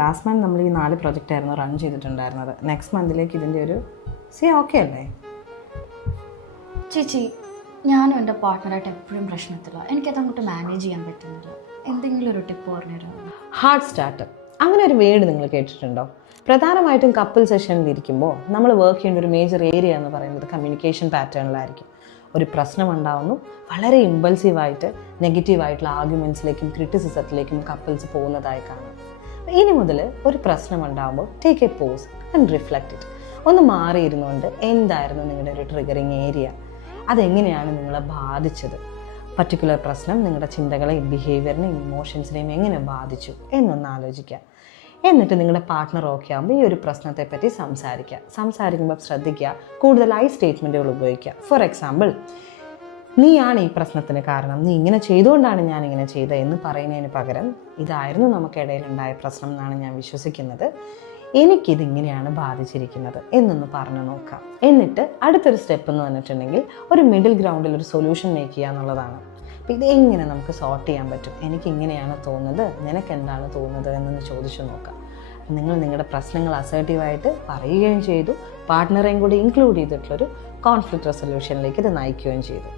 Last month നമ്മൾ ഈ 4 പ്രൊജക്റ്റായിരുന്നു run ചെയ്തിട്ടുണ്ടായിരുന്നത്. നെക്സ്റ്റ് മന്തിലേക്ക് ഇതിൻ്റെ ഒരു ഓക്കെ അല്ലേ? ചേച്ചി, ഞാനും എൻ്റെ പാർട്ട്ണറായിട്ട് എപ്പോഴും പ്രശ്നത്തില്ല. എനിക്കതങ്ങോട്ട് മാനേജ് ചെയ്യാൻ പറ്റുന്നില്ല. എന്തെങ്കിലും ഒരു ടിപ്പ് പറഞ്ഞുതരാമോ? ഹാർഡ് സ്റ്റാർട്ട്, അങ്ങനെ ഒരു വേർഡ് നിങ്ങൾ കേട്ടിട്ടുണ്ടോ? പ്രധാനമായിട്ടും കപ്പിൾ സെഷനിൽ ഇരിക്കുമ്പോൾ നമ്മൾ വർക്ക് ചെയ്യേണ്ട ഒരു മേജർ ഏരിയ എന്ന് പറയുന്നത് കമ്മ്യൂണിക്കേഷൻ പാറ്റേണിലായിരിക്കും. ഒരു പ്രശ്നം ഉണ്ടാവുന്നു, വളരെ ഇമ്പൾസീവായിട്ട് നെഗറ്റീവായിട്ടുള്ള ആർഗ്യുമെൻറ്റ്സിലേക്കും ക്രിറ്റിസിസത്തിലേക്കും കപ്പിൾസ് പോകുന്നതായി കാണാം. ഇനി മുതൽ ഒരു പ്രശ്നം ഉണ്ടാകുമ്പോൾ take a pause and reflect it. ഒന്ന് മാറിയിരുന്നുകൊണ്ട് എന്തായിരുന്നു നിങ്ങളുടെ ഒരു ട്രിഗറിങ് ഏരിയ, അതെങ്ങനെയാണ് നിങ്ങളെ ബാധിച്ചത്, പർട്ടിക്കുലർ പ്രശ്നം നിങ്ങളുടെ ചിന്തകളെയും ബിഹേവിയറിനെയും ഇമോഷൻസിനെയും എങ്ങനെ ബാധിച്ചു എന്നൊന്ന് ആലോചിക്കുക. എന്നിട്ട് നിങ്ങളുടെ പാർട്ട്ണർ ഓക്കെ ആകുമ്പോൾ ഈ ഒരു പ്രശ്നത്തെപ്പറ്റി സംസാരിക്കുമ്പോൾ ശ്രദ്ധിക്കുക, കൂടുതൽ ഐ സ്റ്റേറ്റ്മെൻറ്റുകൾ ഉപയോഗിക്കുക. ഫോർ എക്സാമ്പിൾ, നീയാണ് ഈ പ്രശ്നത്തിന് കാരണം, നീ ഇങ്ങനെ ചെയ്തുകൊണ്ടാണ് ഞാൻ ഇങ്ങനെ ചെയ്തത് എന്ന് പറയുന്നതിന് പകരം ഇതായിരുന്നു നമുക്കിടയിലുണ്ടായ പ്രശ്നം എന്നാണ് ഞാൻ വിശ്വസിക്കുന്നത്, എനിക്കിതിങ്ങനെയാണ് ബാധിച്ചിരിക്കുന്നത് എന്നൊന്ന് പറഞ്ഞു നോക്കാം. എന്നിട്ട് അടുത്തൊരു സ്റ്റെപ്പ് എന്ന് പറഞ്ഞിട്ടുണ്ടെങ്കിൽ ഒരു മിഡിൽ ഗ്രൗണ്ടിൽ ഒരു സൊല്യൂഷൻ മേക്ക് ചെയ്യുക എന്നുള്ളതാണ്. അപ്പോൾ ഇത് എങ്ങനെ നമുക്ക് സോർട്ട് ചെയ്യാൻ പറ്റും, എനിക്ക് ഇങ്ങനെയാണ് തോന്നുന്നത്, നിനക്ക് എന്താണ് തോന്നുന്നത് എന്നൊന്ന് ചോദിച്ചു നോക്കാം. നിങ്ങൾ നിങ്ങളുടെ പ്രശ്നങ്ങൾ അസേർട്ടീവായിട്ട് പറയുകയും ചെയ്തു, പാർട്ട്ണറെയും കൂടി ഇൻക്ലൂഡ് ചെയ്തിട്ടുള്ളൊരു കോൺഫ്ലിക്റ്റ് റെസൊല്യൂഷനിലേക്ക് ഇത് നയിക്കുകയും ചെയ്തു.